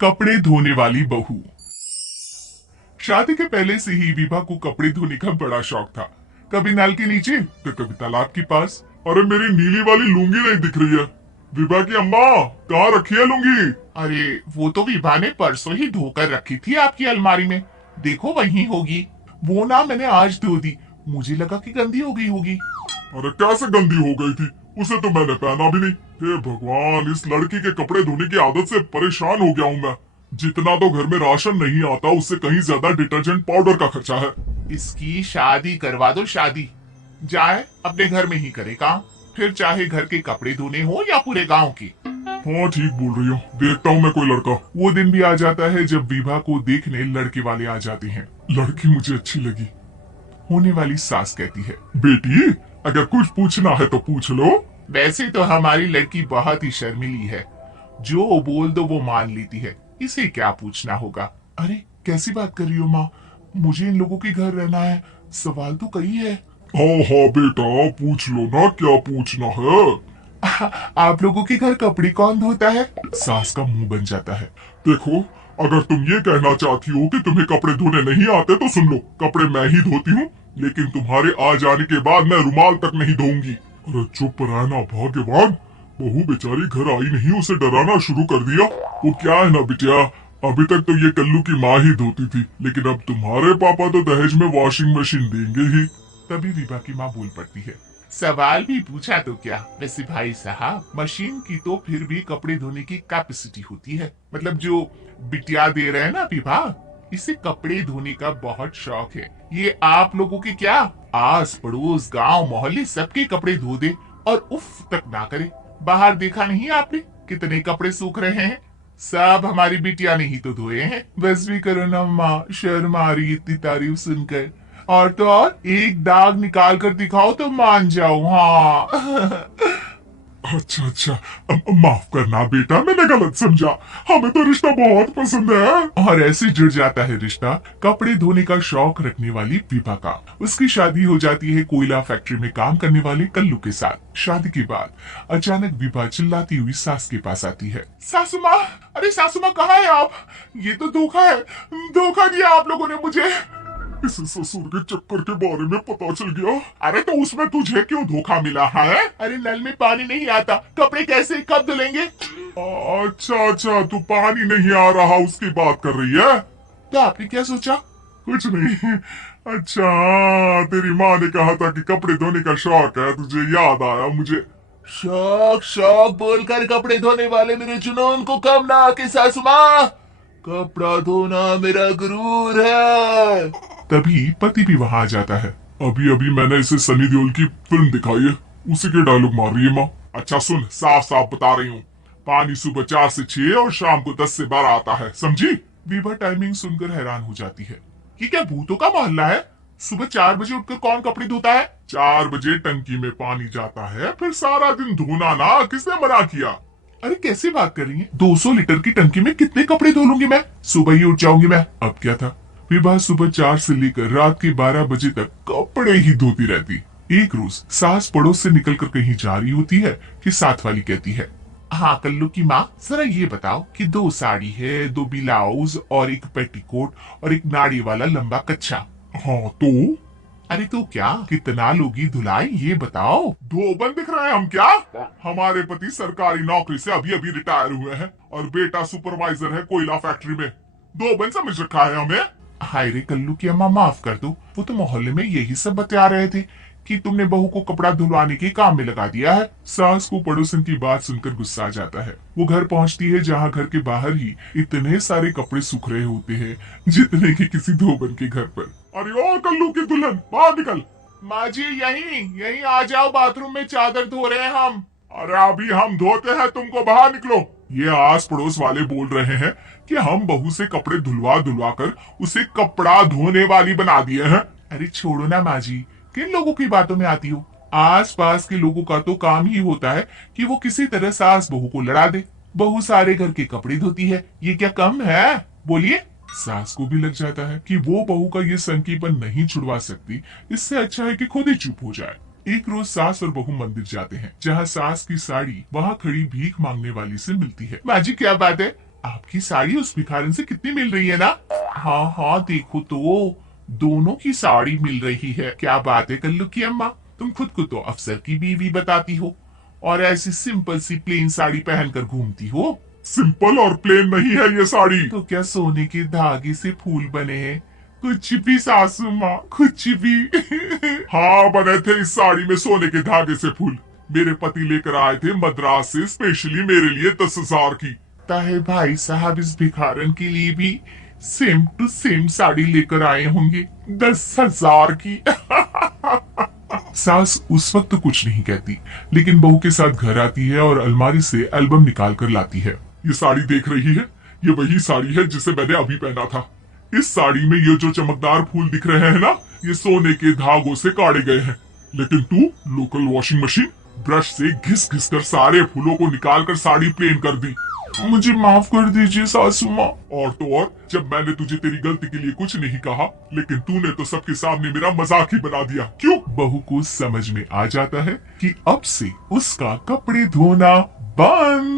कपड़े धोने वाली बहू। शादी के पहले से ही विभा को कपड़े धोने का बड़ा शौक था। कभी नल के नीचे तो कभी तालाब के पास। अरे मेरी नीली वाली लुंगी नहीं दिख रही है। विभा की अम्मा, कहाँ रखी है लुंगी? अरे वो तो विभा ने परसों ही धोकर रखी थी आपकी अलमारी में। देखो वहीं होगी। वो ना मैंने आज धो दी, मुझे लगा कि गंदी हो गई होगी। अरे कैसे गंदी हो गई थी? उसे तो मैंने पहना भी नहीं। हे भगवान, इस लड़की के कपड़े धोने की आदत से परेशान हो गया हूँ मैं। जितना तो घर में राशन नहीं आता, उससे कहीं ज्यादा डिटर्जेंट पाउडर का खर्चा है। इसकी शादी करवा दो, शादी। जाए अपने घर में ही करे काम, फिर चाहे घर के कपड़े धोने हो या पूरे गांव की। हाँ ठीक बोल रही हो, देखता हूँ मैं कोई लड़का। वो दिन भी आ जाता है जब विभा को देखने लड़के वाले आ जाते हैं। लड़की मुझे अच्छी लगी। होने वाली सास कहती है, बेटी अगर कुछ पूछना है तो पूछ लो। वैसे तो हमारी लड़की बहुत ही शर्मीली है, जो बोल दो वो मान लेती है, इसे क्या पूछना होगा। अरे कैसी बात कर रही हो माँ, मुझे इन लोगों के घर रहना है, सवाल तो कई है। हाँ हाँ बेटा, पूछ लो ना, क्या पूछना है। आप लोगों के घर कपड़े कौन धोता है? सास का मुंह बन जाता है। देखो, अगर तुम ये कहना चाहती हो कि तुम्हें कपड़े धोने नहीं आते तो सुन लो, कपड़े मैं ही धोती हूँ, लेकिन तुम्हारे आ जाने के बाद मैं रुमाल तक नहीं धोऊंगी। अरे चुप रहना भाग्यवान, बहू बेचारी घर आई नहीं, उसे डराना शुरू कर दिया। वो क्या है ना बिटिया, अभी तक तो ये कल्लू की माँ ही धोती थी, लेकिन अब तुम्हारे पापा तो दहेज में वॉशिंग मशीन देंगे ही। तभी विभा की माँ बोल पड़ती है, सवाल भी पूछा तो क्या, वैसे भाई साहब मशीन की तो फिर भी कपड़े धोने की कैपेसिटी होती है। मतलब जो बिटिया दे रहे हैं ना विभा, इसे कपड़े धोने का बहुत शौक है। ये आप लोगों के क्या, आस पड़ोस गांव मोहल्ले सबके कपड़े धो दे और उफ तक ना करे। बाहर देखा नहीं आपने कितने कपड़े सूख रहे हैं? सब हमारी बिटिया ने ही तो धोए हैं। बस भी करो ना माँ, शर्म आ रही इतनी तारीफ सुनकर। और तो और एक दाग निकाल कर दिखाओ तो मान जाओ। हाँ अच्छा अच्छा, माफ करना बेटा, मैंने गलत समझा। हमें तो रिश्ता बहुत पसंद है। और ऐसे जुड़ जाता है रिश्ता कपड़े धोने का शौक रखने वाली विभा का। उसकी शादी हो जाती है कोयला फैक्ट्री में काम करने वाले कल्लू के साथ। शादी के बाद अचानक विभा चिल्लाती हुई सास के पास आती है, सासू माँ, अरे सासू माँ कहाँ है आप? ये तो धोखा है, धोखा दिया आप लोगों ने मुझे। इस ससुर के चक्कर के बारे में पता चल गया। अरे तो उसमें तुझे क्यों धोखा मिला है? अरे नल में पानी नहीं आता, कपड़े कैसे कब धुलेंगे? अच्छा अच्छा, तू पानी नहीं आ रहा उसकी बात कर रही है? तो आपने क्या सोचा? कुछ नहीं। अच्छा, तेरी माँ ने कहा था कि कपड़े धोने का शौक है, तुझे याद आया मुझे। शौक शौक बोलकर कपड़े धोने वाले मेरे जुनून को कम ना आके सासू माँ, कपड़ा धोना मेरा गुरूर है। तभी पति भी वहां आ जाता है। अभी अभी मैंने इसे सनी देओल की फिल्म दिखाई है, उसी के डायलॉग मार रही है माँ। अच्छा सुन, साफ साफ बता रही हूँ, पानी सुबह 4 से 6 और शाम को 10 से 12 आता है, समझी? विभा टाइमिंग सुनकर हैरान हो जाती है। ये क्या भूतों का मोहल्ला है? सुबह 4 बजे उठकर कौन कपड़े धोता है? 4 बजे टंकी में पानी जाता है, फिर सारा दिन धोना ना, किसने मना किया? अरे कैसी बात कर रही है? 200 लीटर की टंकी में कितने कपड़े धो लूंगी मैं? सुबह ही उठ जाऊंगी मैं। अब क्या था, विभा सुबह 4 से लेकर रात के 12 बजे तक कपड़े ही धोती रहती। एक रोज सास पड़ोस से निकलकर कहीं जा रही होती है कि साथ वाली कहती है, हाँ कल्लू की माँ, जरा ये बताओ कि 2 साड़ी है, 2 ब्लाउज और एक पेटीकोट और एक नाड़ी वाला लंबा कच्छा। हाँ तो? अरे तो क्या, कितना लोगी धुलाई ये बताओ। धोबन दिख रहे हैं हम क्या? हमारे पति सरकारी नौकरी से अभी अभी रिटायर हुए हैं और बेटा सुपरवाइजर है कोयला फैक्ट्री में। धोबन समझ रखा है हमें? हाय रे कल्लू की अम्मा, माफ कर दो, वो तो मोहल्ले में यही सब बता रहे थे कि तुमने बहू को कपड़ा धुलवाने के काम में लगा दिया है। सास को पड़ोसन की बात सुनकर गुस्सा आ जाता है। वो घर पहुंचती है जहां घर के बाहर ही इतने सारे कपड़े सूख रहे होते हैं जितने कि किसी धोबन के घर पर। अरे ओ कल्लू की दुल्हन, बाहर निकल। माँ जी यहीं आ जाओ, बाथरूम में चादर धो रहे हैं हम। अरे अभी हम धोते हैं, तुमको बाहर निकलो। ये आस पड़ोस वाले बोल रहे हैं कि हम बहू से कपड़े धुलवा धुलवा कर उसे कपड़ा धोने वाली बना दिए हैं। अरे छोड़ो ना माँ जी, किन लोगों की बातों में आती हो? आस पास के लोगों का तो काम ही होता है कि वो किसी तरह सास बहू को लड़ा दे। बहू सारे घर के कपड़े धोती है, ये क्या कम है? बोलिए। सास को भी लग जाता है कि वो बहू का ये संकीपन नहीं छुड़वा सकती, इससे अच्छा है कि खुद ही चुप हो जाए। एक रोज सास और बहू मंदिर जाते हैं, जहाँ सास की साड़ी वहाँ खड़ी भीख मांगने वाली से मिलती है। माँ जी क्या बात है, आपकी साड़ी उस भिखारन से कितनी मिल रही है ना? हाँ हाँ देखो तो, दोनों की साड़ी मिल रही है। क्या बात है कल्लू की अम्मा, तुम खुद को तो अफसर की बीवी बताती हो और ऐसी सिंपल सी प्लेन साड़ी पहनकर घूमती हो। सिंपल और प्लेन नहीं है ये साड़ी। तो क्या सोने के धागे से फूल बने हैं? कुछ भी सासू माँ, कुछ भी। हाँ, बने थे इस साड़ी में सोने के धागे से फूल। मेरे पति लेकर आए थे मद्रास से स्पेशली मेरे लिए 10,000 की। ताहे भाई साहब इस भिखारन के लिए भी सेम टू सेम साड़ी लेकर आए होंगे 10,000 की। सास उस वक्त तो कुछ नहीं कहती, लेकिन बहू के साथ घर आती है और अलमारी से एल्बम निकाल कर लाती है। ये साड़ी देख रही है, ये वही साड़ी है जिसे मैंने अभी पहना था। इस साड़ी में ये जो चमकदार फूल दिख रहे हैं ना, ये सोने के धागों से काटे गए हैं। लेकिन तू लोकल वॉशिंग मशीन ब्रश से घिस घिस कर सारे फूलों को निकाल कर साड़ी प्लेन कर दी। मुझे माफ कर दीजिए सासू माँ। और तो और, जब मैंने तुझे तेरी गलती के लिए कुछ नहीं कहा, लेकिन तूने तो सबके सामने मेरा मजाक ही बना दिया। क्यों? बहू को समझ में आ जाता है कि अब से उसका कपड़े धोना बंद।